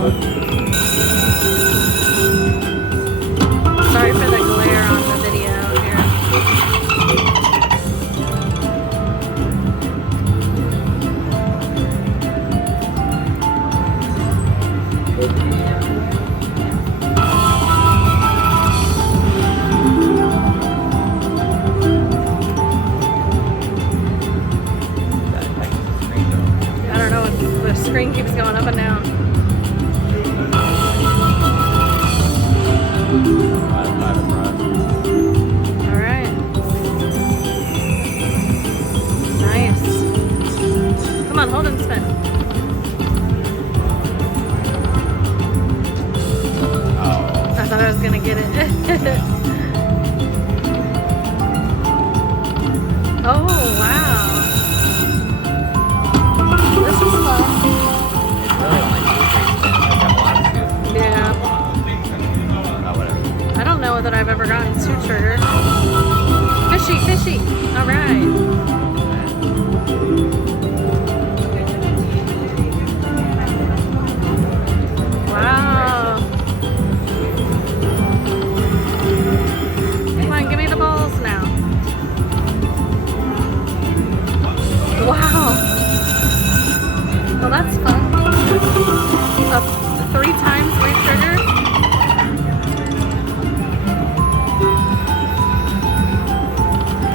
Sorry for the glare on the video here. I don't know, the screen keeps going up and down. Alright. Nice. Come on, hold and spin. I thought I was gonna get it. Oh, wow. This was fun. Yeah. I don't know that I've ever gotten two trigger. Fishy, fishy. All right. Wow. Come on, give me the balls now. Wow. Well, that's fun. 3 times re-trigger.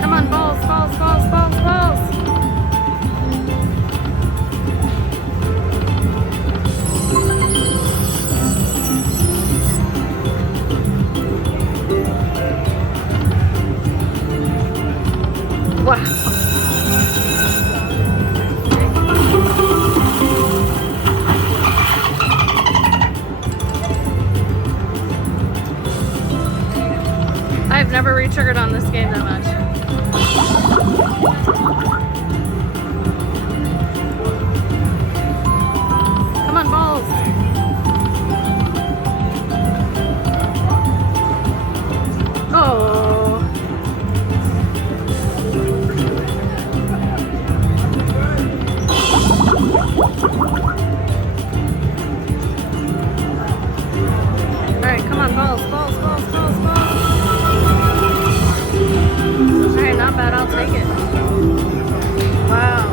Come on, balls, balls, balls, balls, balls. Wow. I've never re-triggered on this game that much. Come on, balls. Oh. Alright, come on, balls, balls, balls, balls, balls. Alright, not bad, I'll take it. Wow.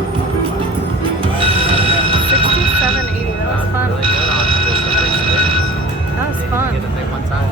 67.80, that was fun. Really good on just the free spins. That was fun. Get a thing one time.